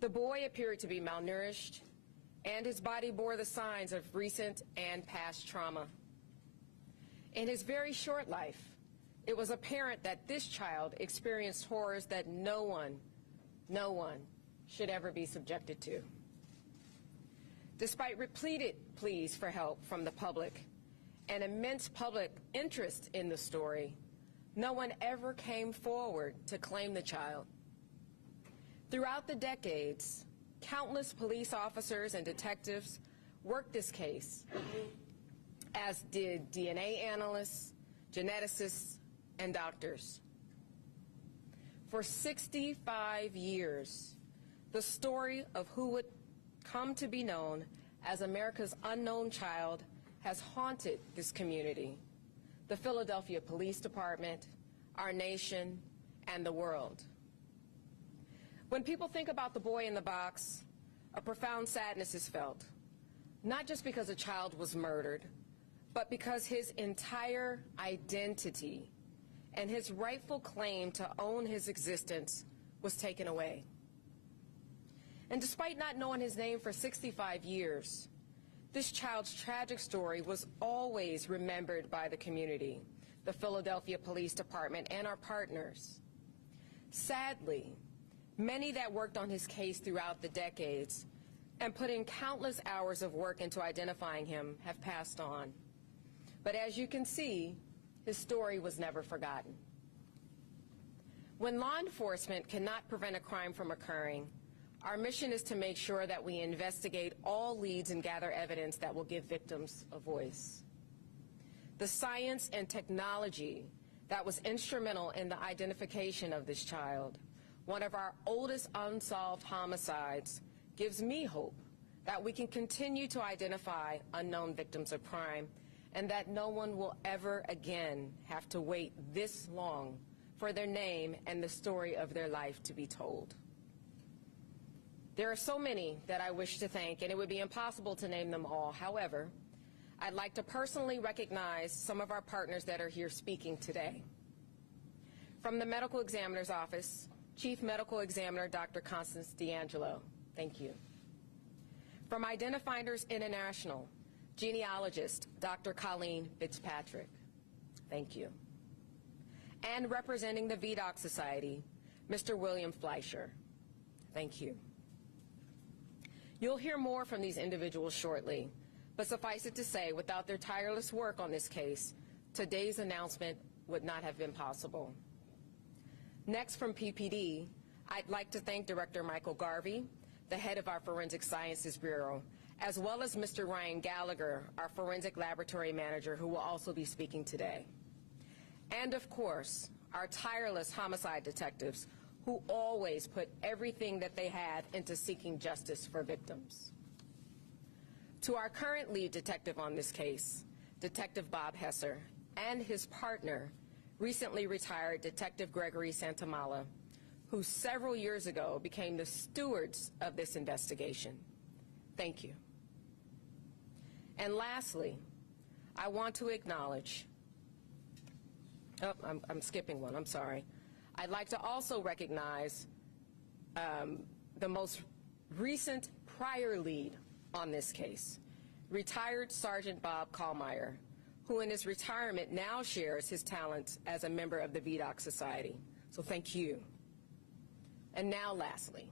The boy appeared to be malnourished, and his body bore the signs of recent and past trauma. In his very short life, it was apparent that this child experienced horrors that no one should ever be subjected to. Despite repeated pleas for help from the public and immense public interest in the story, no one ever came forward to claim the child. Throughout the decades, countless police officers and detectives worked this case, as did DNA analysts, geneticists, and doctors. For 65 years, the story of who would come to be known as America's unknown child has haunted this community, the Philadelphia Police Department, our nation, and the world. When people think about the boy in the box, a profound sadness is felt, not just because a child was murdered, but because his entire identity and his rightful claim to own his existence was taken away. And despite not knowing his name for 65 years, this child's tragic story was always remembered by the community, the Philadelphia Police Department, and our partners. Sadly, many that worked on his case throughout the decades and put in countless hours of work into identifying him have passed on. But as you can see, his story was never forgotten. When law enforcement cannot prevent a crime from occurring, our mission is to make sure that we investigate all leads and gather evidence that will give victims a voice. The science and technology that was instrumental in the identification of this child, one of our oldest unsolved homicides, gives me hope that we can continue to identify unknown victims of crime and that no one will ever again have to wait this long for their name and the story of their life to be told. There are so many that I wish to thank, and it would be impossible to name them all. However, I'd like to personally recognize some of our partners that are here speaking today. From the Medical Examiner's Office, Chief Medical Examiner Dr. Constance D'Angelo, thank you. From Identifinders International, genealogist Dr. Colleen Fitzpatrick, thank you. And representing the VDOC Society, Mr. William Fleischer, thank you. You'll hear more from these individuals shortly, but suffice it to say, without their tireless work on this case, today's announcement would not have been possible. Next from PPD, I'd like to thank Director Michael Garvey, the head of our Forensic Sciences Bureau, as well as Mr. Ryan Gallagher, our Forensic Laboratory Manager, who will also be speaking today. And of course, our tireless homicide detectives, who always put everything that they had into seeking justice for victims. To our current lead detective on this case, Detective Bob Hesser, and his partner, recently retired Detective Gregory Santamala, who several years ago became the stewards of this investigation. Thank you. And lastly, I want to acknowledge, I'm skipping one, I'm sorry. I'd like to also recognize the most recent prior lead on this case, retired Sergeant Bob Kallmeyer, who in his retirement now shares his talents as a member of the VDOC Society. So thank you. And now lastly,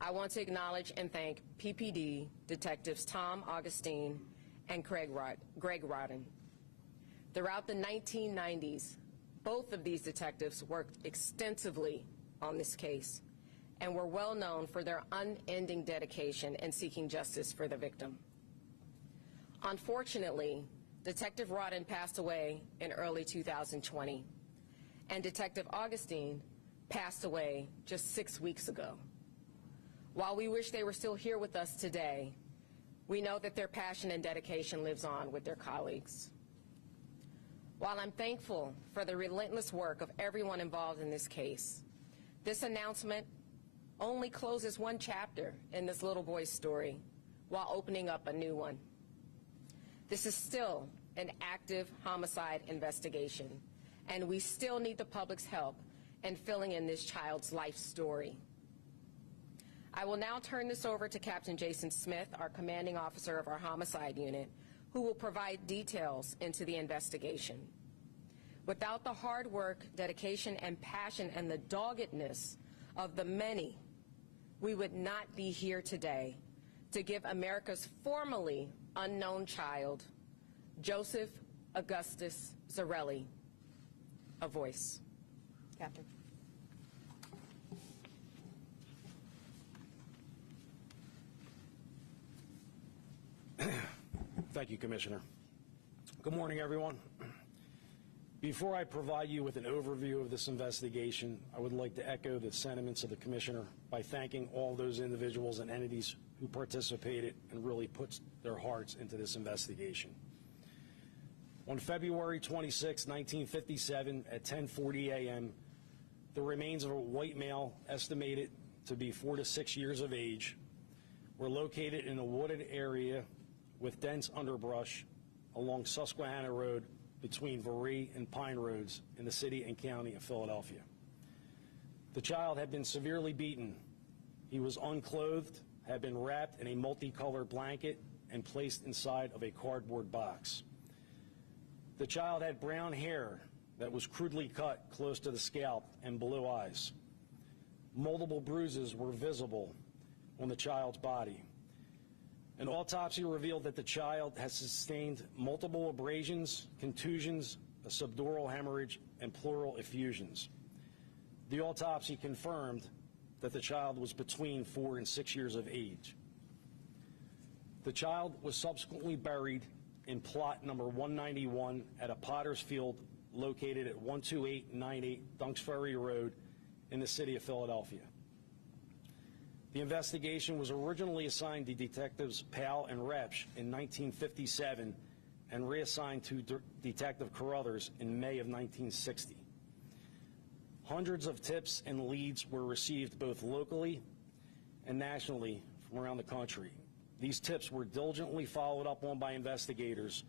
I want to acknowledge and thank PPD detectives Tom Augustine and Greg Rodden. Throughout the 1990s, both of these detectives worked extensively on this case and were well known for their unending dedication in seeking justice for the victim. Unfortunately, Detective Rodden passed away in early 2020, and Detective Augustine passed away just 6 weeks ago. While we wish they were still here with us today, we know that their passion and dedication lives on with their colleagues. While I'm thankful for the relentless work of everyone involved in this case, this announcement only closes one chapter in this little boy's story while opening up a new one. This is still an active homicide investigation, and we still need the public's help in filling in this child's life story. I will now turn this over to Captain Jason Smith, our commanding officer of our homicide unit, who will provide details into the investigation. Without the hard work, dedication, and passion and the doggedness of the many, we would not be here today to give America's formerly unknown child, Joseph Augustus Zarelli, a voice. Captain. Thank you, Commissioner. Good morning, everyone. Before I provide you with an overview of this investigation, I would like to echo the sentiments of the Commissioner by thanking all those individuals and entities who participated and really put their hearts into this investigation. On February 26, 1957, at 10:40 a.m., the remains of a white male estimated to be 4 to 6 years of age were located in a wooded area with dense underbrush along Susquehanna Road between Varee and Pine Roads in the city and county of Philadelphia. The child had been severely beaten. He was unclothed, had been wrapped in a multicolored blanket, and placed inside of a cardboard box. The child had brown hair that was crudely cut close to the scalp and blue eyes. Multiple bruises were visible on the child's body. An autopsy revealed that the child has sustained multiple abrasions, contusions, a subdural hemorrhage, and pleural effusions. The autopsy confirmed that the child was between 4 and 6 years of age. The child was subsequently buried in plot number 191 at a potter's field located at 12898 Dunks Ferry Road in the city of Philadelphia. The investigation was originally assigned to Detectives Powell and Repsch in 1957 and reassigned to Detective Carruthers in May of 1960. Hundreds of tips and leads were received both locally and nationally from around the country. These tips were diligently followed up on by investigators.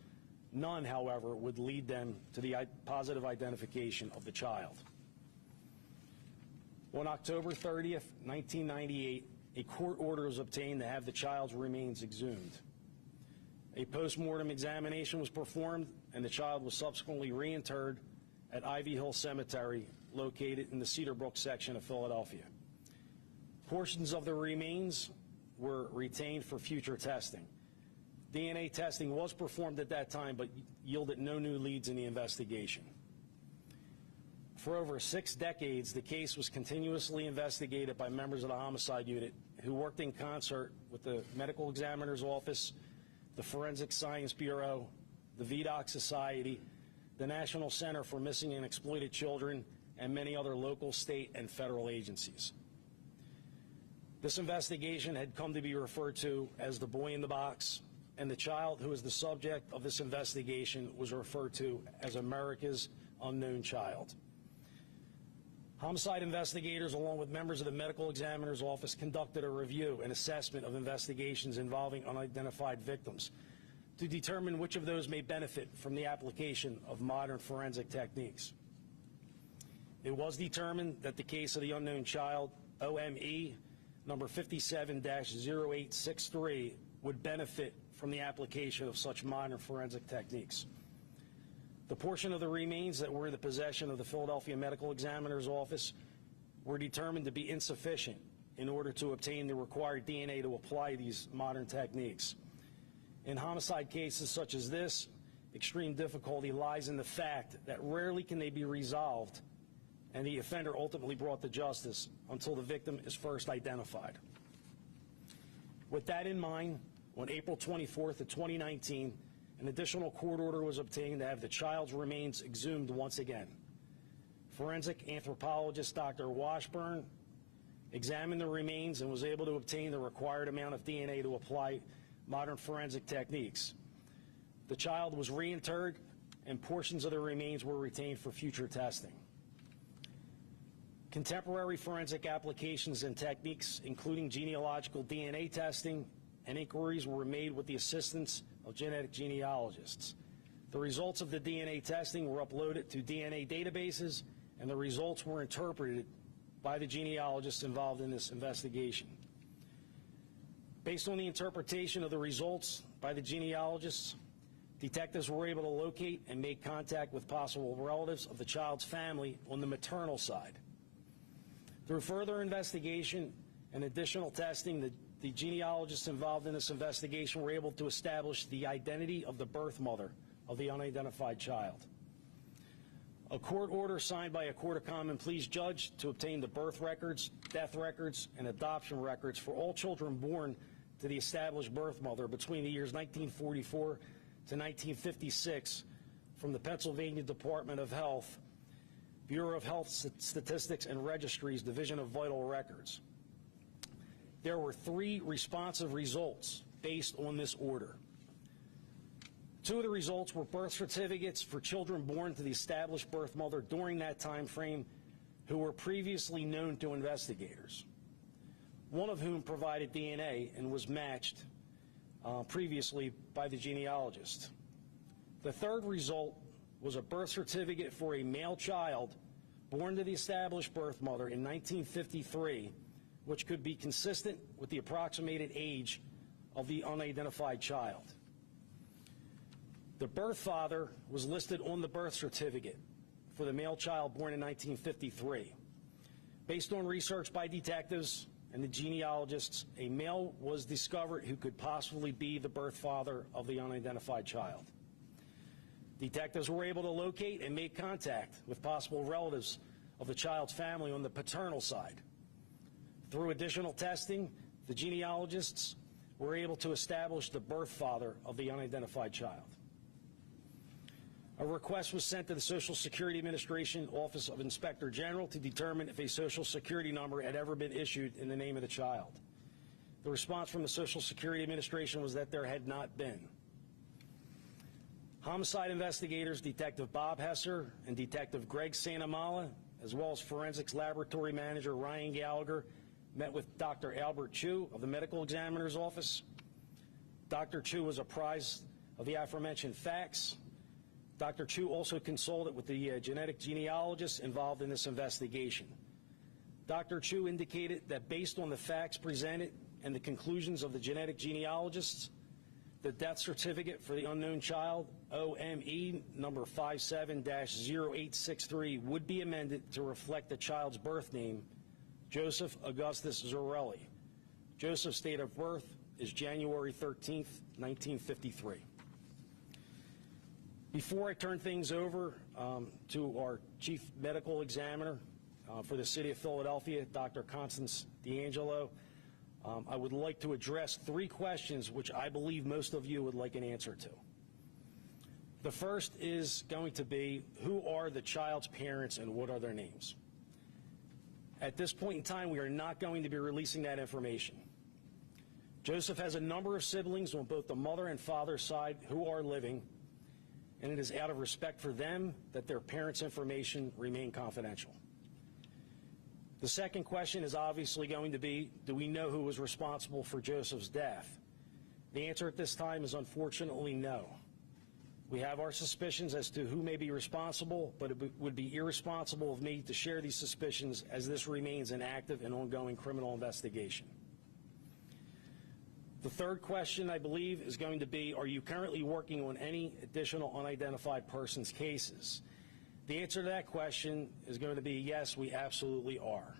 None, however, would lead them to the positive identification of the child. On October 30th, 1998, a court order was obtained to have the child's remains exhumed. A post-mortem examination was performed, and the child was subsequently reinterred at Ivy Hill Cemetery, located in the Cedar Brook section of Philadelphia. Portions of the remains were retained for future testing. DNA testing was performed at that time, but yielded no new leads in the investigation. For over 6 decades, the case was continuously investigated by members of the homicide unit who worked in concert with the Medical Examiner's Office, the Forensic Science Bureau, the VDOC Society, the National Center for Missing and Exploited Children, and many other local, state, and federal agencies. This investigation had come to be referred to as the boy in the box, and the child who is the subject of this investigation was referred to as America's unknown child. Homicide investigators, along with members of the Medical Examiner's Office, conducted a review and assessment of investigations involving unidentified victims to determine which of those may benefit from the application of modern forensic techniques. It was determined that the case of the unknown child, OME number 57-0863, would benefit from the application of such modern forensic techniques. The portion of the remains that were in the possession of the Philadelphia Medical Examiner's Office were determined to be insufficient in order to obtain the required DNA to apply these modern techniques. In homicide cases such as this, extreme difficulty lies in the fact that rarely can they be resolved and the offender ultimately brought to justice until the victim is first identified. With that in mind, on April 24th of 2019, an additional court order was obtained to have the child's remains exhumed once again. Forensic anthropologist Dr. Washburn examined the remains and was able to obtain the required amount of DNA to apply modern forensic techniques. The child was reinterred, and portions of the remains were retained for future testing. Contemporary forensic applications and techniques, including genealogical DNA testing, and inquiries were made with the assistance of genetic genealogists. The results of the DNA testing were uploaded to DNA databases, and the results were interpreted by the genealogists involved in this investigation. Based on the interpretation of the results by the genealogists, detectives were able to locate and make contact with possible relatives of the child's family on the maternal side. Through further investigation and additional testing, the genealogists involved in this investigation were able to establish the identity of the birth mother of the unidentified child. A court order signed by a Court of Common Pleas judge to obtain the birth records, death records, and adoption records for all children born to the established birth mother between the years 1944 to 1956 from the Pennsylvania Department of Health, Bureau of Health Statistics and Registries, Division of Vital Records. There were 3 responsive results based on this order. 2 of the results were birth certificates for children born to the established birth mother during that time frame who were previously known to investigators, one of whom provided DNA and was matched previously by the genealogist. The 3rd result was a birth certificate for a male child born to the established birth mother in 1953, which could be consistent with the approximated age of the unidentified child. The birth father was listed on the birth certificate for the male child born in 1953. Based on research by detectives and the genealogists, a male was discovered who could possibly be the birth father of the unidentified child. Detectives were able to locate and make contact with possible relatives of the child's family on the paternal side. Through additional testing, the genealogists were able to establish the birth father of the unidentified child. A request was sent to the Social Security Administration Office of Inspector General to determine if a Social Security number had ever been issued in the name of the child. The response from the Social Security Administration was that there had not been. Homicide investigators Detective Bob Hesser and Detective Greg Santamala, as well as Forensics Laboratory Manager Ryan Gallagher, met with Dr. Albert Chu of the Medical Examiner's Office. Dr. Chu was apprised of the aforementioned facts. Dr. Chu also consulted with the genetic genealogists involved in this investigation. Dr. Chu indicated that based on the facts presented and the conclusions of the genetic genealogists, the death certificate for the unknown child, OME number 57-0863, would be amended to reflect the child's birth name, Joseph Augustus Zarelli. Joseph's date of birth is January 13th, 1953. Before I turn things over to our Chief Medical Examiner for the City of Philadelphia, Dr. Constance D'Angelo, I would like to address 3 questions which I believe most of you would like an answer to. The first is going to be, who are the child's parents and what are their names? At this point in time, we are not going to be releasing that information. Joseph has a number of siblings on both the mother and father's side who are living, and it is out of respect for them that their parents' information remain confidential. The second question is obviously going to be, do we know who was responsible for Joseph's death? The answer at this time is unfortunately no. We have our suspicions as to who may be responsible, but it would be irresponsible of me to share these suspicions as this remains an active and ongoing criminal investigation. The third question, I believe, is going to be, are you currently working on any additional unidentified persons cases? The answer to that question is going to be yes, we absolutely are.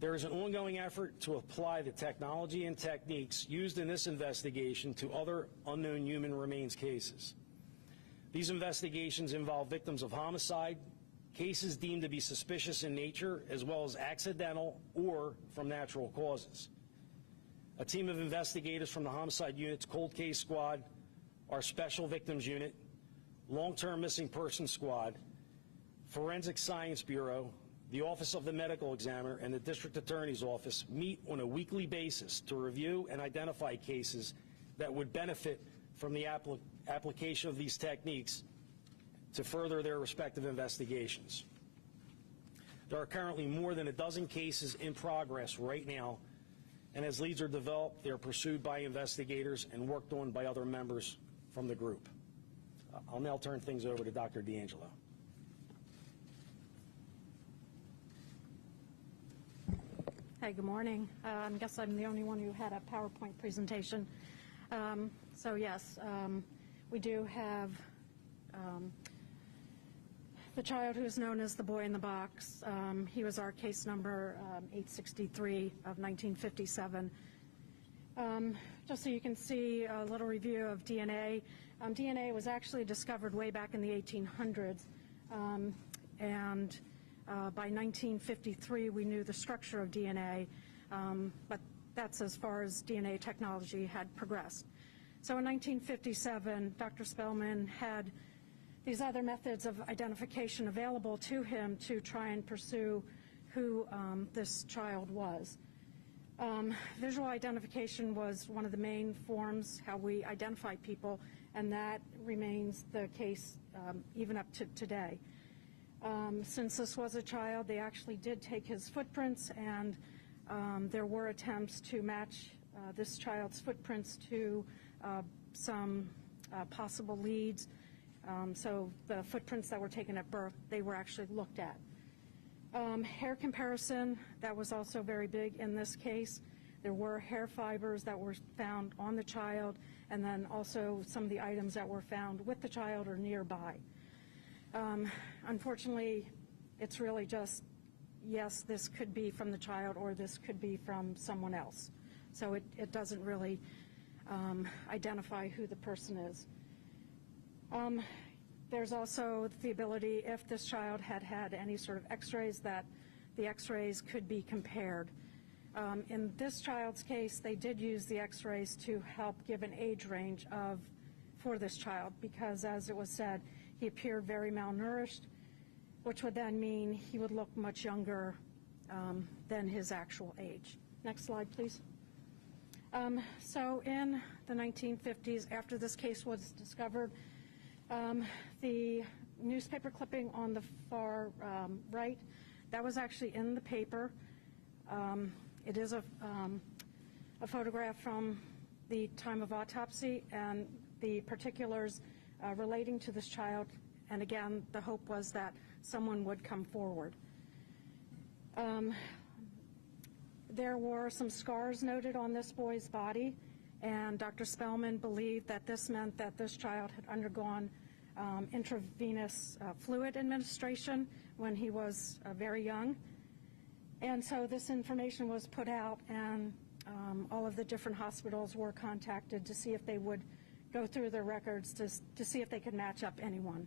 There is an ongoing effort to apply the technology and techniques used in this investigation to other unknown human remains cases. These investigations involve victims of homicide, cases deemed to be suspicious in nature, as well as accidental or from natural causes. A team of investigators from the Homicide Unit's Cold Case Squad, our Special Victims Unit, Long-Term Missing Persons Squad, Forensic Science Bureau, the Office of the Medical Examiner, and the District Attorney's Office meet on a weekly basis to review and identify cases that would benefit from the application of these techniques to further their respective investigations. There are currently more than a dozen cases in progress right now, and as leads are developed, they are pursued by investigators and worked on by other members from the group. I'll now turn things over to Dr. D'Angelo. Hi, good morning. I guess I'm the only one who had a PowerPoint presentation. So yes, we do have the child who is known as the boy in the box. He was our case number 863 of 1957. Just so you can see a little review of DNA. DNA was actually discovered way back in the 1800s, and by 1953 we knew the structure of DNA, but that's as far as DNA technology had progressed. So in 1957, Dr. Spellman had these other methods of identification available to him to try and pursue who this child was. Visual identification was one of the main forms how we identify people, and that remains the case even up to today. Since this was a child, they actually did take his footprints, and there were attempts to match this child's footprints to some possible leads. So the footprints that were taken at birth, they were actually looked at. Hair comparison, that was also very big in this case. There were hair fibers that were found on the child, and then also some of the items that were found with the child or nearby. Unfortunately, it's really just, yes, this could be from the child or this could be from someone else. So it doesn't really identify who the person is. There's also the ability, if this child had had any sort of x-rays, that the x-rays could be compared. In this child's case, they did use the x-rays to help give an age range for this child, because as it was said, he appeared very malnourished, which would then mean he would look much younger than his actual age. Next slide, please. So in the 1950s, after this case was discovered, the newspaper clipping on the far right, that was actually in the paper. It is a photograph from the time of autopsy and the particulars relating to this child. And again, the hope was that someone would come forward. There were some scars noted on this boy's body, and Dr. Spellman believed that this meant that this child had undergone intravenous fluid administration when he was very young. And so this information was put out, and all of the different hospitals were contacted to see if they would go through their records to see if they could match up anyone.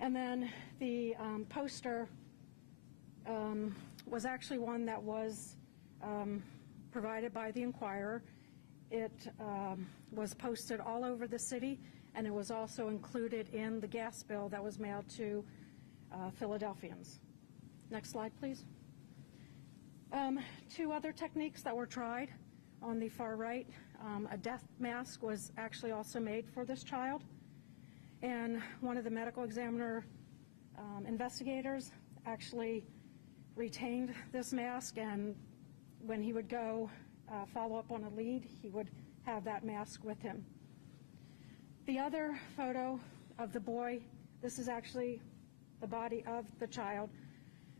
And then the poster was actually one that was provided by the Inquirer. It was posted all over the city, and it was also included in the gas bill that was mailed to Philadelphians. Next slide, please. Two other techniques that were tried on the far right. A death mask was actually also made for this child, and one of the medical examiner investigators actually retained this mask, and when he would go follow up on a lead, he would have that mask with him. The other photo of the boy, this is actually the body of the child.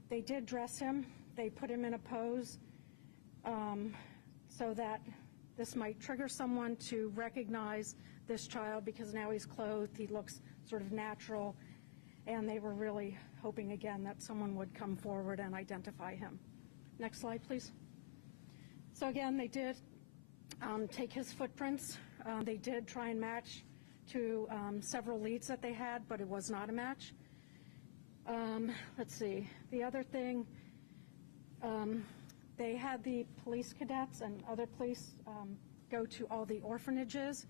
They did dress him. They put him in a pose so that this might trigger someone to recognize this child, because now he's clothed, he looks sort of natural, and they were really hoping again that someone would come forward and identify him. Next slide, please. So again, they did take his footprints. They did try and match to several leads that they had, but it was not a match. Let's see. The other thing, they had the police cadets and other police go to all the orphanages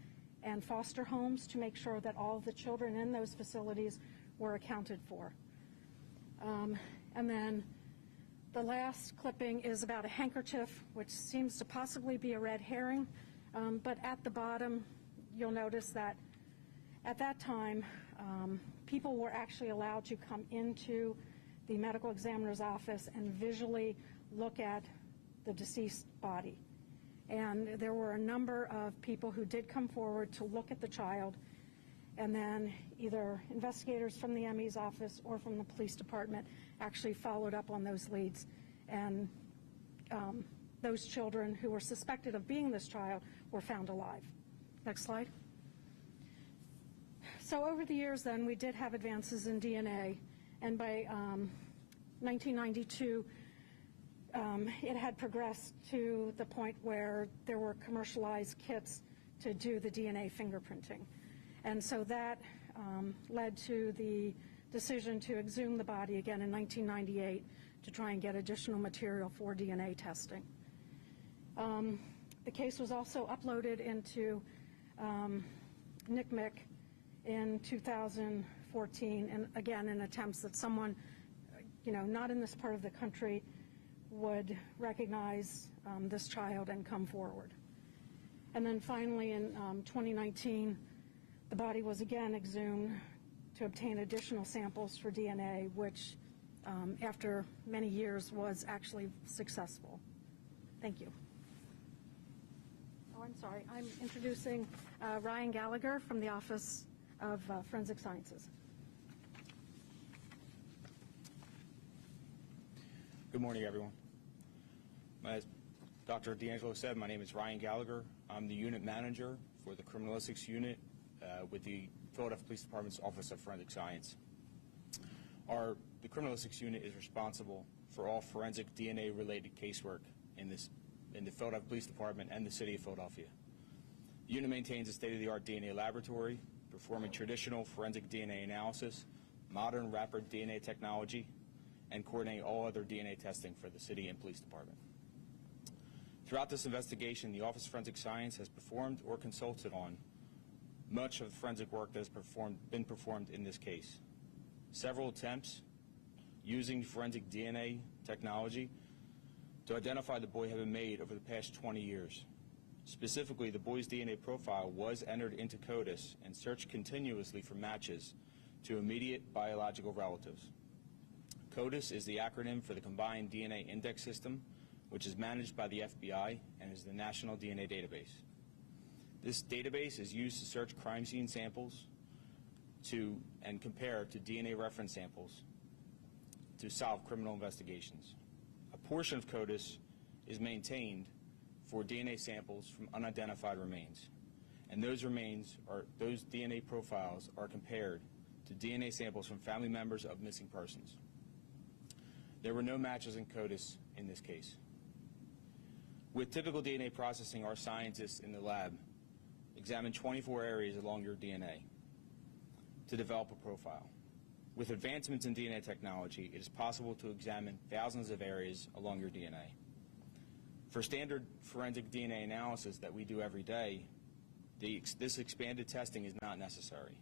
and foster homes to make sure that all of the children in those facilities were accounted for. And then the last clipping is about a handkerchief, which seems to possibly be a red herring, but at the bottom you'll notice that at that time people were actually allowed to come into the medical examiner's office and visually look at the deceased body. And there were a number of people who did come forward to look at the child, and then either investigators from the ME's office or from the police department actually followed up on those leads and those children who were suspected of being this child were found alive. Next slide. So over the years then, we did have advances in DNA, and by 1992, it had progressed to the point where there were commercialized kits to do the DNA fingerprinting. And so that led to the decision to exhume the body again in 1998 to try and get additional material for DNA testing. The case was also uploaded into NCMEC in 2014, and again in attempts that someone, not in this part of the country would recognize this child and come forward. And then finally in 2019, the body was again exhumed to obtain additional samples for DNA, which after many years was actually successful. Thank you. Oh, I'm sorry. I'm introducing Ryan Gallagher from the Office of Forensic Sciences. Good morning, everyone. As Dr. D'Angelo said, my name is Ryan Gallagher. I'm the unit manager for the criminalistics unit with the Philadelphia Police Department's Office of Forensic Science. The criminalistics unit is responsible for all forensic DNA-related casework in the Philadelphia Police Department and the City of Philadelphia. The unit maintains a state-of-the-art DNA laboratory, performing traditional forensic DNA analysis, modern rapid DNA technology, and coordinating all other DNA testing for the City and Police Department. Throughout this investigation, the Office of Forensic Science has performed or consulted on much of the forensic work that has been performed in this case. Several attempts using forensic DNA technology to identify the boy have been made over the past 20 years. Specifically, the boy's DNA profile was entered into CODIS and searched continuously for matches to immediate biological relatives. CODIS is the acronym for the Combined DNA Index System, which is managed by the FBI and is the national DNA database. This database is used to search crime scene samples and compare to DNA reference samples to solve criminal investigations. A portion of CODIS is maintained for DNA samples from unidentified remains, and those DNA profiles are compared to DNA samples from family members of missing persons. There were no matches in CODIS in this case. With typical DNA processing, our scientists in the lab examine 24 areas along your DNA to develop a profile. With advancements in DNA technology, it is possible to examine thousands of areas along your DNA. For standard forensic DNA analysis that we do every day, this expanded testing is not necessary.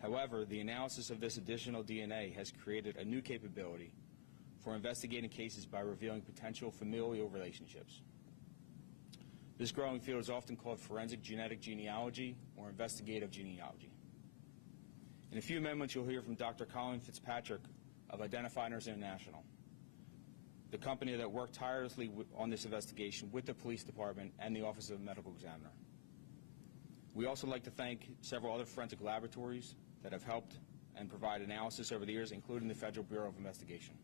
However, the analysis of this additional DNA has created a new capability for investigating cases by revealing potential familial relationships. This growing field is often called forensic genetic genealogy or investigative genealogy. In a few moments, you'll hear from Dr. Colin Fitzpatrick of Identifiers International, the company that worked tirelessly on this investigation with the Police Department and the Office of the Medical Examiner. We also like to thank several other forensic laboratories that have helped and provide analysis over the years, including the Federal Bureau of Investigation.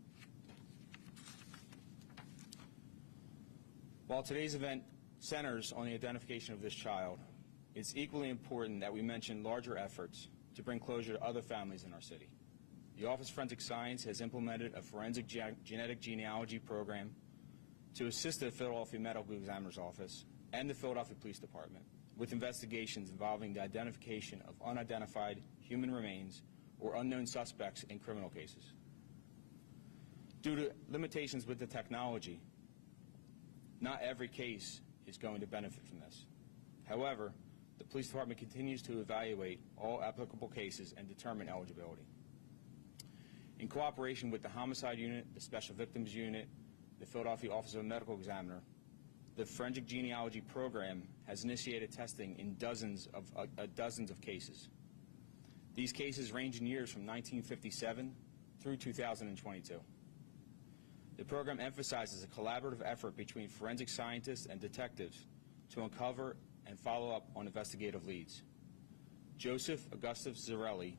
While today's event centers on the identification of this child, it's equally important that we mention larger efforts to bring closure to other families in our city. The Office of Forensic Science has implemented a forensic genetic genealogy program to assist the Philadelphia Medical Examiner's Office and the Philadelphia Police Department with investigations involving the identification of unidentified human remains or unknown suspects in criminal cases. Due to limitations with the technology, not every case is going to benefit from this. However, the Police Department continues to evaluate all applicable cases and determine eligibility. In cooperation with the Homicide Unit, the Special Victims Unit, the Philadelphia Office of the Medical Examiner, the Forensic Genealogy Program has initiated testing in dozens of cases. These cases range in years from 1957 through 2022. The program emphasizes a collaborative effort between forensic scientists and detectives to uncover and follow up on investigative leads. Joseph Augustus Zarelli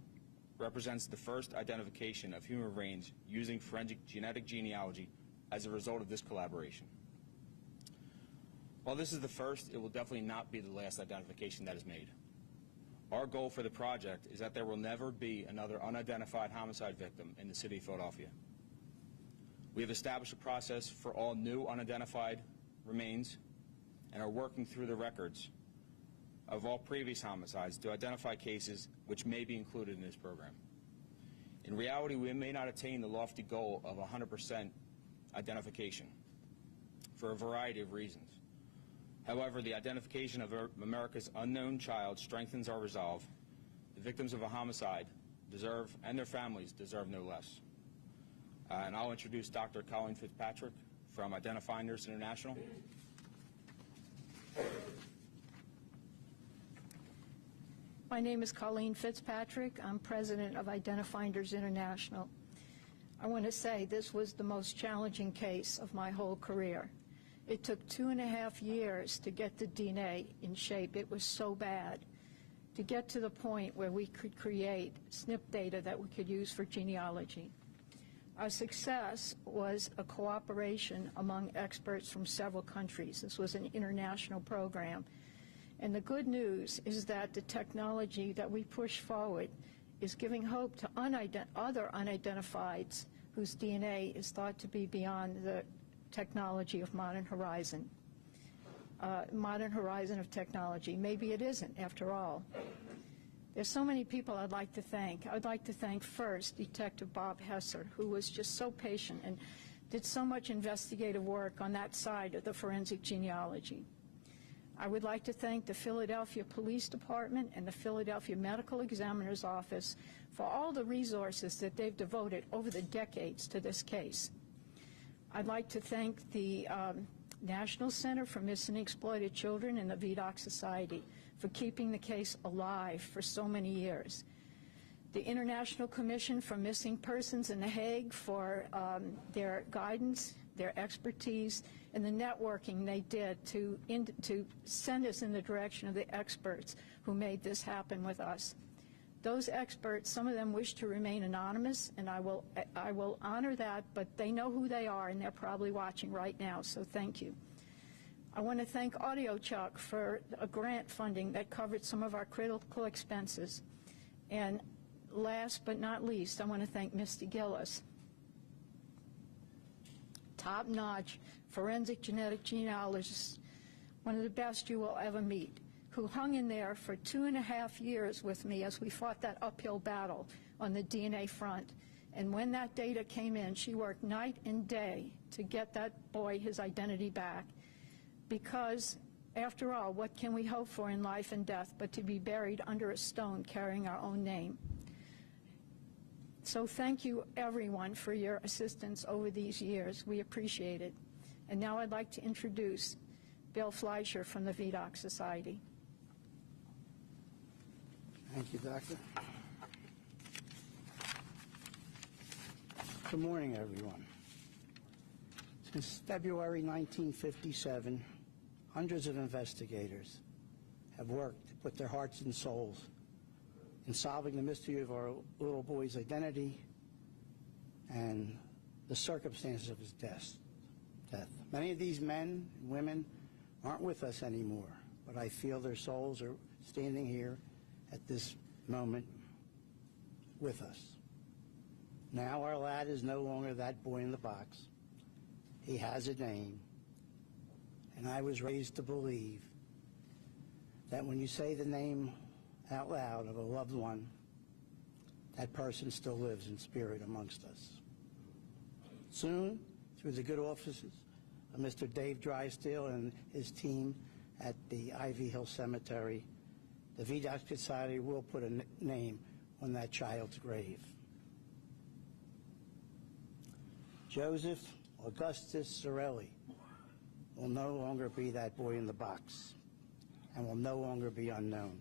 represents the first identification of human remains using forensic genetic genealogy as a result of this collaboration. While this is the first, it will definitely not be the last identification that is made. Our goal for the project is that there will never be another unidentified homicide victim in the city of Philadelphia. We have established a process for all new unidentified remains and are working through the records of all previous homicides to identify cases which may be included in this program. In reality, we may not attain the lofty goal of 100% identification for a variety of reasons. However, the identification of America's unknown child strengthens our resolve. The victims of a homicide deserve, and their families deserve, no less. And I'll introduce Dr. Colleen Fitzpatrick from Identifinders International. My name is Colleen Fitzpatrick. I'm president of Identifinders International. I want to say this was the most challenging case of my whole career. It took 2.5 years to get the DNA in shape. It was so bad. To get to the point where we could create SNP data that we could use for genealogy. Our success was a cooperation among experts from several countries. This was an international program. And the good news is that the technology that we push forward is giving hope to other unidentifieds whose DNA is thought to be beyond the technology of modern horizon of technology. Maybe it isn't, after all. There's so many people I'd like to thank. I'd like to thank first Detective Bob Hesser, who was just so patient and did so much investigative work on that side of the forensic genealogy. I would like to thank the Philadelphia Police Department and the Philadelphia Medical Examiner's Office for all the resources that they've devoted over the decades to this case. I'd like to thank the National Center for Missing and Exploited Children and the VDOC Society for keeping the case alive for so many years. The International Commission for Missing Persons in The Hague for their guidance, their expertise, and the networking they did to send us in the direction of the experts who made this happen with us. Those experts, some of them wish to remain anonymous, and I will honor that, but they know who they are, and they're probably watching right now, so thank you. I want to thank AudioChuck for a grant funding that covered some of our critical expenses. And last but not least, I want to thank Misty Gillis, top-notch forensic genetic genealogist, one of the best you will ever meet, who hung in there for 2.5 years with me as we fought that uphill battle on the DNA front. And when that data came in, she worked night and day to get that boy his identity back. Because, after all, what can we hope for in life and death but to be buried under a stone carrying our own name? So thank you, everyone, for your assistance over these years. We appreciate it. And now I'd like to introduce Bill Fleischer from the VDOC Society. Thank you, Doctor. Good morning, everyone. Since February 1957, hundreds of investigators have worked to put their hearts and souls in solving the mystery of our little boy's identity and the circumstances of his death. Many of these men and women aren't with us anymore, but I feel their souls are standing here at this moment with us. Now our lad is no longer that boy in the box. He has a name, and I was raised to believe that when you say the name out loud of a loved one, that person still lives in spirit amongst us. Soon, through the good offices of Mr. Dave Drysdale and his team at the Ivy Hill Cemetery, the VDOC Society will put a name on that child's grave. Joseph Augustus Zarelli will no longer be that boy in the box and will no longer be unknown.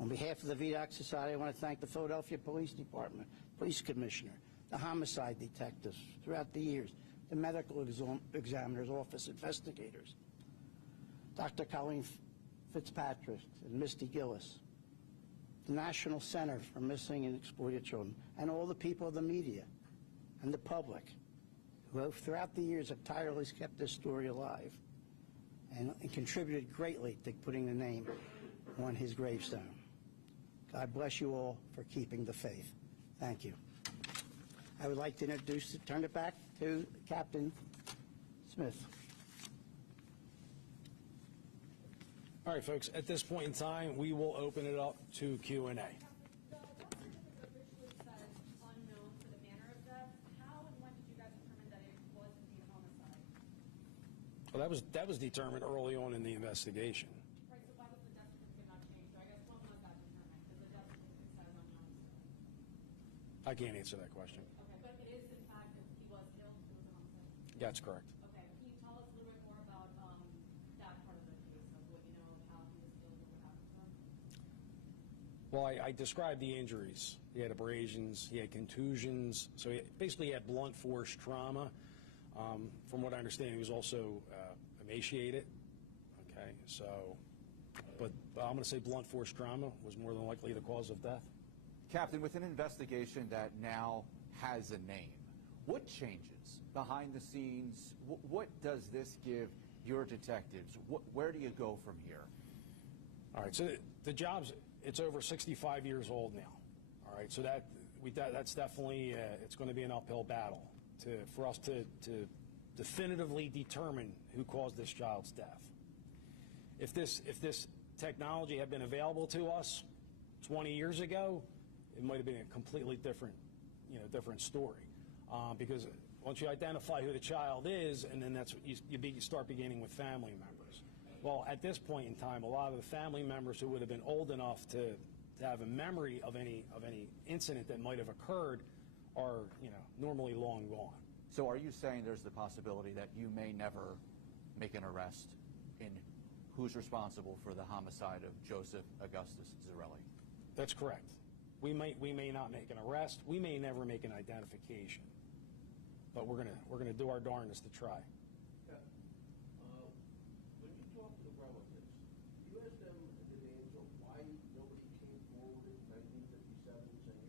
On behalf of the VDOC Society, I want to thank the Philadelphia Police Department, Police Commissioner, the homicide detectives throughout the years, the Medical Examiner's Office investigators, Dr. Colleen Fitzpatrick and Misty Gillis, the National Center for Missing and Exploited Children, and all the people of the media and the public who have throughout the years have tirelessly kept this story alive. and contributed greatly to putting the name on his gravestone. God bless you all for keeping the faith. Thank you. I would like to turn it back to Captain Smith. All right, folks, at this point in time, we will open it up to Q&A. Well, that was determined early on in the investigation. Right, so why was the death certificate not changed? I guess when was that determined? Because the death certificate says unknown. I can't answer that question. Okay, but it is in fact that he was killed, it was a homicide. That's correct. Okay, can you tell us a little bit more about that part of the case, of what you know of how he was killed and what happened to him? Well, I described the injuries. He had abrasions, he had contusions, so he basically had blunt force trauma. From what I understand, he was also emaciated. Okay, so, but I'm going to say blunt force trauma was more than likely the cause of death. Captain, with an investigation that now has a name, what changes behind the scenes? What does this give your detectives? Where do you go from here? All right, so the job's, it's over 65 years old now. All right, so that's definitely, it's going to be an uphill battle for us to definitively determine who caused this child's death. If this technology had been available to us 20 years ago, it might have been a completely different story. Because once you identify who the child is, and then that's what you start beginning with family members. Well, at this point in time, a lot of the family members who would have been old enough to have a memory of any incident that might have occurred are normally long gone. So are you saying there's the possibility that you may never make an arrest in who's responsible for the homicide of Joseph Augustus Zarelli? That's correct. We may not make an arrest. We may never make an identification. But we're gonna do our darndest to try. Yeah. When you talk to the relatives, you ask them the names of why nobody came forward in 1957 saying,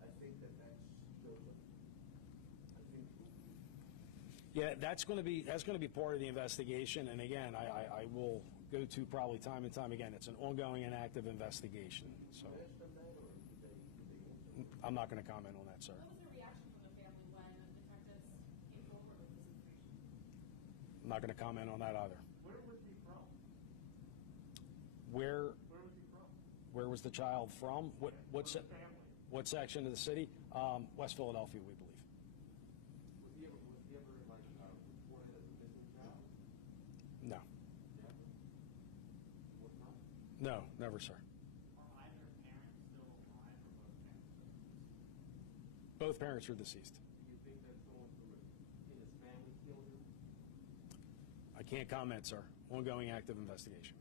"Hey, I think that's Joseph." I think. Yeah, that's going to be part of the investigation. And again, I will go to probably time and time again. It's an ongoing and active investigation. So I'm not going to comment on that, sir. What was the reaction from the family when detectives came forward with this information? I'm not going to comment on that either. Where was he from? Where was he from? Where was the child from? What family? What section of the city? West Philadelphia, we believe. Was he ever like reported as a missing child? No. Never. Was not. No, never, sir. Are either parents still alive or both parents? Both parents are deceased. Do you think that someone from in his family killed him? I can't comment, sir. Ongoing active investigation.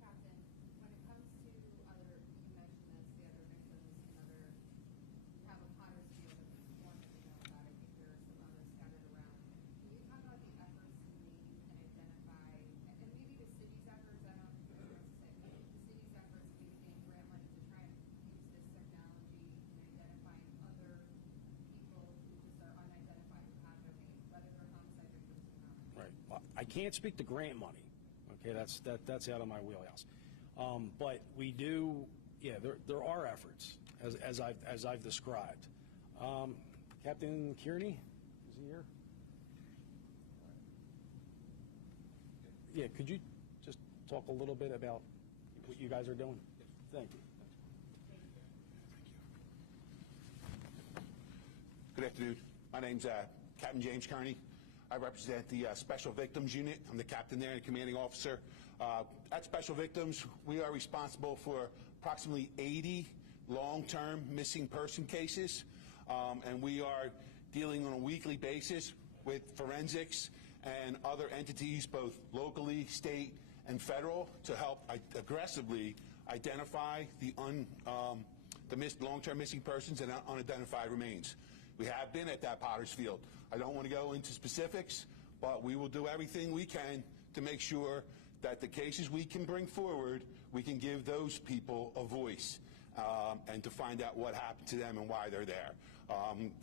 Captain, when it comes to other, you mentioned this, the other victims, you have a Potter's Field of this one that we know about. I think there are some others scattered around. Can you talk about the efforts to name and identify, and maybe the city's efforts, I don't know if you're supposed to say, the city's efforts to gain grant money to try and use this technology in identifying other people who just are unidentified who have their names, whether they're homicide victims or not? Right. I can't speak to grant money. Okay, that's out of my wheelhouse. But we do, yeah, there are efforts as I've described. Captain Kearney, is he here? Yeah, could you just talk a little bit about what you guys are doing? Thank you. Good afternoon. My name's Captain James Kearney. I represent the Special Victims Unit. I'm the captain there and commanding officer. At Special Victims, we are responsible for approximately 80 long-term missing person cases, and we are dealing on a weekly basis with forensics and other entities, both locally, state, and federal, to help aggressively identify the long-term missing persons and unidentified remains. We have been at that Potter's Field. I don't want to go into specifics, but we will do everything we can to make sure that the cases we can bring forward, we can give those people a voice and to find out what happened to them and why they're there.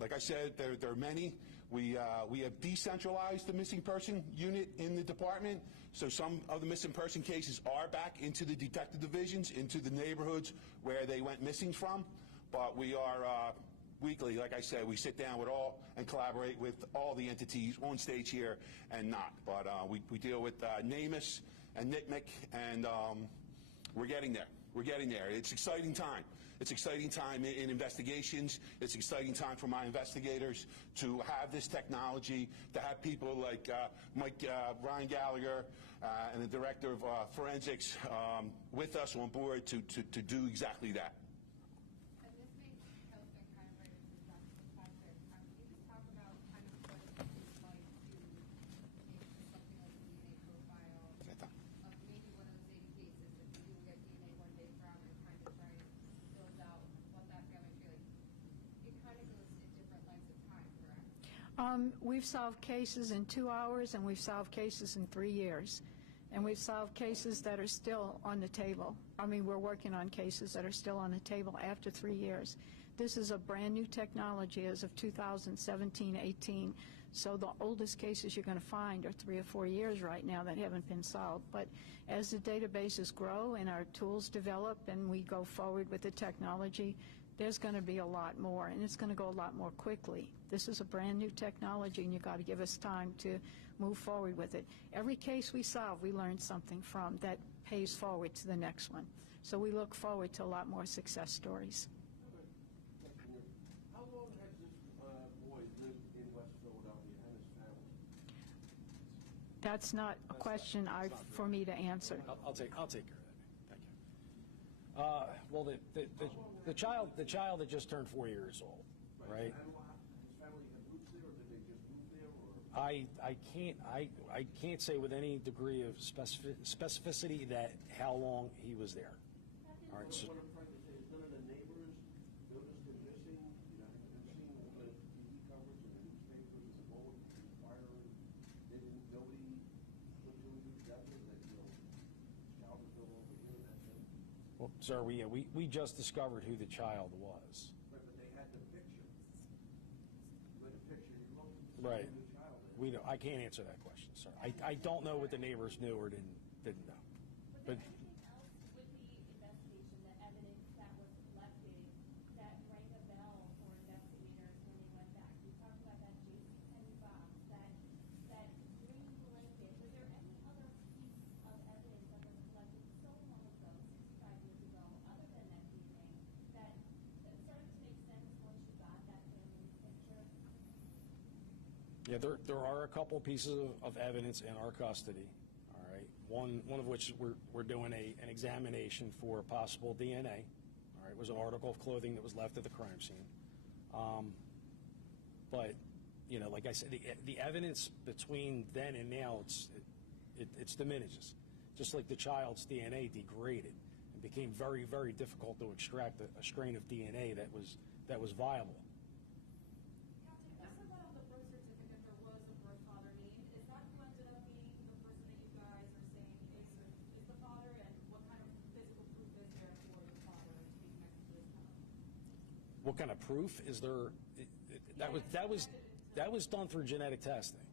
Like I said, there are many. We have decentralized the missing person unit in the department So some of the missing person cases are back into the detective divisions, into the neighborhoods where they went missing from. But we are weekly, like I said, we sit down with all and collaborate with all the entities on stage here and not. But we deal with NamUs and NITMIC, and we're getting there. We're getting there. It's exciting time. It's exciting time in investigations. It's exciting time for my investigators to have this technology, to have people like Ryan Gallagher and the director of forensics with us on board to do exactly that. And this may help and kind of right into the topic. Can you just talk about kind of what it is like to make something like a DNA profile of maybe one of those 80 cases that you will get DNA one day from and kind of try and build out what that family tree like? It kind of goes in different lengths of time, correct? We've solved cases in 2 hours, and we've solved cases in 3 years. And we've solved cases that are still on the table. I mean, we're working on cases that are still on the table after 3 years. This is a brand new technology as of 2017-18. So the oldest cases you're going to find are 3 or 4 years right now that haven't been solved. But as the databases grow and our tools develop and we go forward with the technology, there's going to be a lot more, and it's going to go a lot more quickly. This is a brand new technology, and you've got to give us time to move forward with it. Every case we solve, we learn something from that pays forward to the next one. So we look forward to a lot more success stories. How long has this boy lived in West Philadelphia and his family? That's not a question for me to answer. I'll take care of that. Thank you. Well, the child that just turned 4 years old, right? His family have roots there, or did they just move there? Or? I can't say with any degree of specificity that how long he was there. All right. So, What I'm trying to say is, none of the neighbors noticed him missing. You know, have been seeing all the TV coverage in the newspapers and the bulletin inquiry. Nobody put two and two together that his child was no longer here. That's it. well, sir, we just discovered who the child was. Right, but they had the picture. You had a picture. You looked at the Right. new child. I can't answer that question, sir. I don't know what the neighbors knew or didn't know. But anything else with the investigation, the evidence that was collected that rang a bell for investigators when they went back? You talked about that JCPenney box, that green blanket. Was there any other piece of evidence that was collected so long ago, 65 years ago, other than that DNA, that started to make sense once you got that family's picture? yeah, there are a couple pieces of evidence in our custody. All right, one of which we're doing an examination for possible DNA. All right, it was an article of clothing that was left at the crime scene. But like I said, the evidence between then and now it's diminishes. Just like the child's DNA degraded and became very, very difficult to extract a strain of DNA that was viable. Captain, also about on the birth certificate, there was a birth father name. Is that who ended up being the person that you guys are saying is the father? And what kind of physical proof is there for the father to be connected to this child? What kind of proof is there? That was done through genetic testing.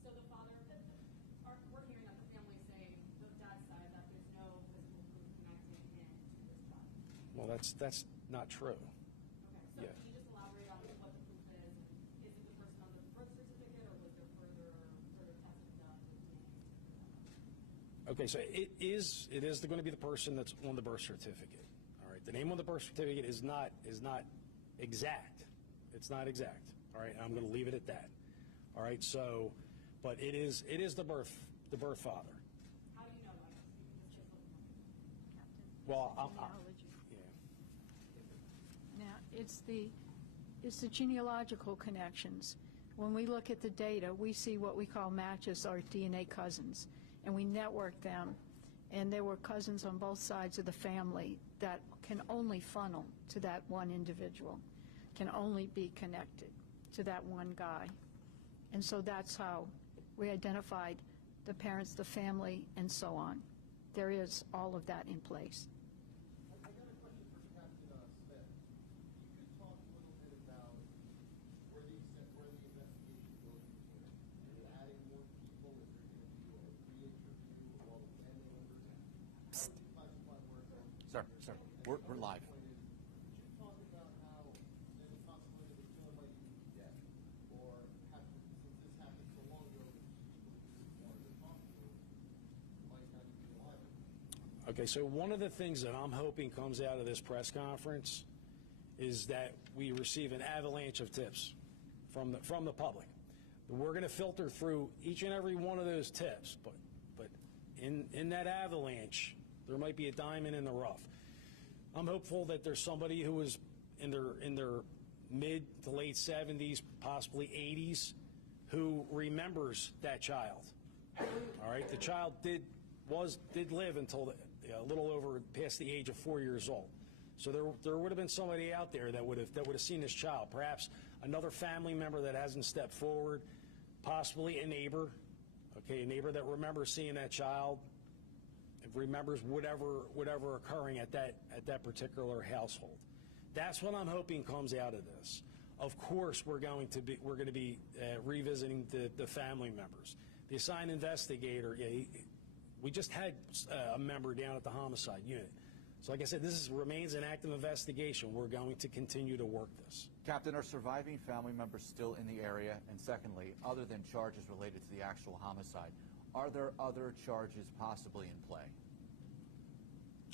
So the father, we're hearing that the family saying, the dad's side, that there's no physical proof connecting him to this child. Well, that's not true. Okay, so Yeah. can you just elaborate on what the proof is? Is it the person on the birth certificate, or was there further testing done with DNA? Okay, so it is going to be the person that's on the birth certificate. All right, the name on the birth certificate is not exact. It's not exact. All right, I'm going to leave it at that. All right, so, but it is the birth father. How do you know that? You can just look. Well, Genealogy. yeah. Now, it's the genealogical connections. When we look at the data, we see what we call matches or DNA cousins, and we network them, and there were cousins on both sides of the family that can only funnel to that one individual, can only be connected to that one guy. And so that's how we identified the parents, the family, and so on. There is all of that in place. I got a question for Captain Smith. You could talk a little bit about where the investigation goes from here. Are you adding more people? Is there going to be a re-interview Sir, we're live. Talk about how there's a possibility that Joe might be dead, or since this happened so long ago, wanted to talk to him, might not even be alive. Okay, so one of the things that I'm hoping comes out of this press conference is that we receive an avalanche of tips from the public. We're going to filter through each and every one of those tips, but in that avalanche, there might be a diamond in the rough. I'm hopeful that there's somebody who was in their mid to late 70s, possibly 80s, who remembers that child. All right, the child did live until a little over past the age of 4 years old. So there would have been somebody out there that would have seen this child, perhaps another family member that hasn't stepped forward, possibly a neighbor, okay, a neighbor that remembers seeing that child, remembers whatever occurring at that particular household. That's what I'm hoping comes out of this. Of course, we're going to be revisiting the family members. The assigned investigator, we just had a member down at the homicide unit. So like I said, this remains an active investigation. We're going to continue to work this. Captain, are surviving family members still in the area? And secondly, other than charges related to the actual homicide, are there other charges possibly in play?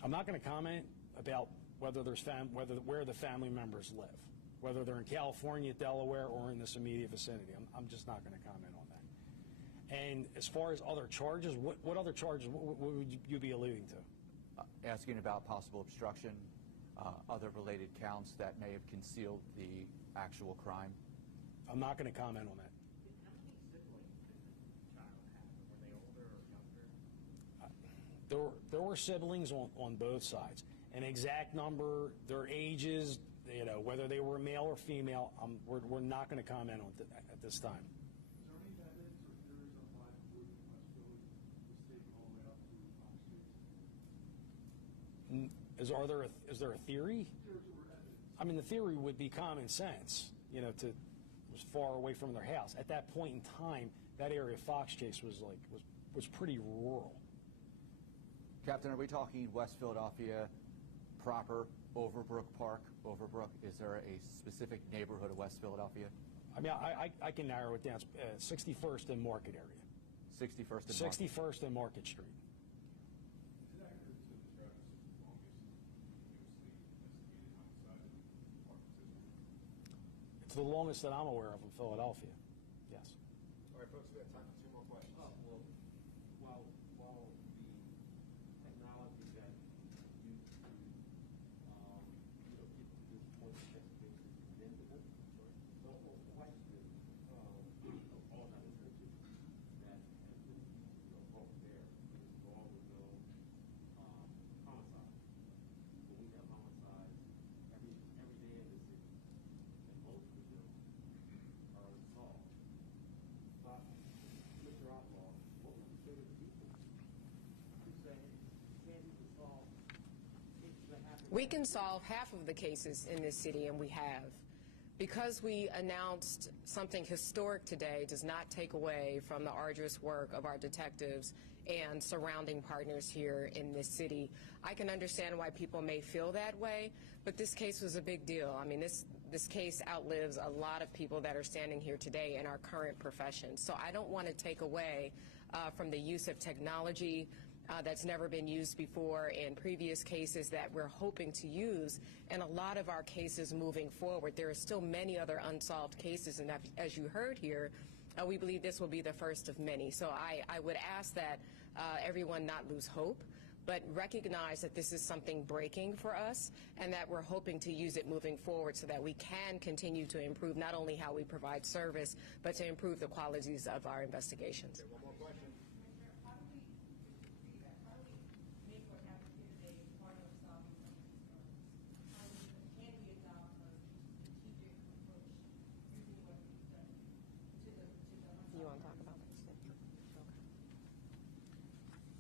I'm not going to comment about whether where the family members live, whether they're in California, Delaware, or in this immediate vicinity. I'm just not going to comment on that. And as far as other charges, what other charges what would you be alluding to? Asking about possible obstruction, other related counts that may have concealed the actual crime. I'm not going to comment on that. How many siblings did the child have? Were they older or younger? There were siblings on both sides. An exact number, their ages, whether they were male or female, we're not going to comment on at this time. Is there any evidence or theories on why the boy from West Philly was taken all the way up to Fox Street? Is there a theory? Theories or evidence? I mean, the theory would be common sense, was far away from their house. At that point in time, that area of Fox Chase was pretty rural. Captain, are we talking West Philadelphia proper, Overbrook Park, Overbrook? Is there a specific neighborhood of West Philadelphia? I mean, I can narrow it down. 61st and Market area. 61st and Market. 61st and Market Street. Is it accurate to describe this as the longest continuously investigated homicide in Market's history? It's the longest that I'm aware of in Philadelphia. Yes. All right, folks, we have time for two more questions. Well, while the technology that you used to, get to this point of investigation is invincible, the whole question of all the searches that have been brought there is all with no homicide. But we have homicides every day in the city, and most of them are unsolved. But, Mr. Outlaw, what would you say to the people who say you can't even solve cases that happen? We can solve half of the cases in this city, and we have. Because we announced something historic today does not take away from the arduous work of our detectives and surrounding partners here in this city. I can understand why people may feel that way, but this case was a big deal. I mean, this case outlives a lot of people that are standing here today in our current profession. So I don't want to take away from the use of technology that's never been used before in previous cases that we're hoping to use in a lot of our cases moving forward. There are still many other unsolved cases, and as you heard here, we believe this will be the first of many. So I would ask that everyone not lose hope, but recognize that this is something breaking for us and that we're hoping to use it moving forward so that we can continue to improve not only how we provide service, but to improve the qualities of our investigations. Okay, one more question. How do we make what happened here today part of solving some of these crimes? How can we adopt a strategic approach using what we've done to the You want to talk about this? Okay.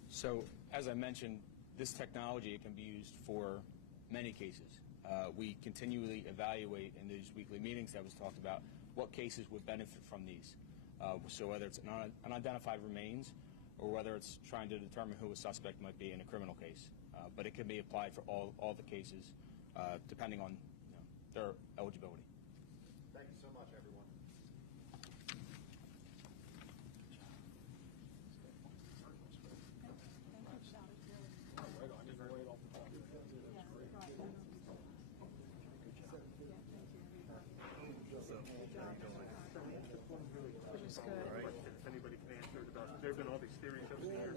So, as I mentioned, this technology can be used for many cases. We continually evaluate in these weekly meetings that was talked about what cases would benefit from these. So whether it's unidentified remains, or whether it's trying to determine who a suspect might be in a criminal case. But it can be applied for all the cases, depending on their eligibility. Thank you so much, everyone. Which is good. If anybody can answer it about, there have been all these theories over the years.